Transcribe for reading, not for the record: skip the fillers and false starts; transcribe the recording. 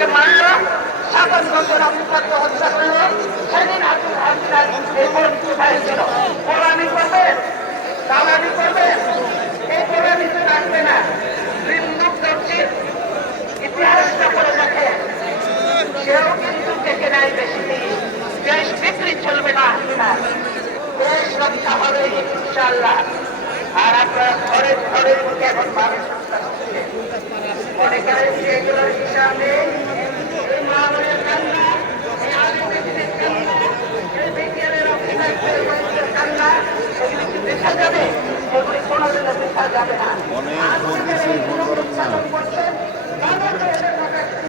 আমাকে মারল, 57 জন আফ্রিকাকে হত্যা করল। সেদিন হাসিনার এই পরিস্থিতি হয়েছিল। গোলামি করবেন, দালালি করবেন, এই গোলামিতে রাখবে না। বিন্দুকদর্শীর ইতিহাসটা করে দেখে, সেও কিন্তু টেকে নাই বেশি দিন। দেশ বিক্রি চলবে না হাসিনা, দেশ রক্ষা হবে ইনশাআল্লাহ। আর আপনারা ঘরে ঘরের মধ্যে এখন মানুষ হত্যা করছে, মনে করেন যে এগুলোর হিসাব নেই। এই মা বোনের কান্না, এই আদিবাসীদের কান্না, এই বিজ্ঞানের অফিসারদের বন্ধুদের কান্না, এগুলি কি দেখা যাবে? এগুলি কোনোদিনও দেখা যাবে না। আজকে এই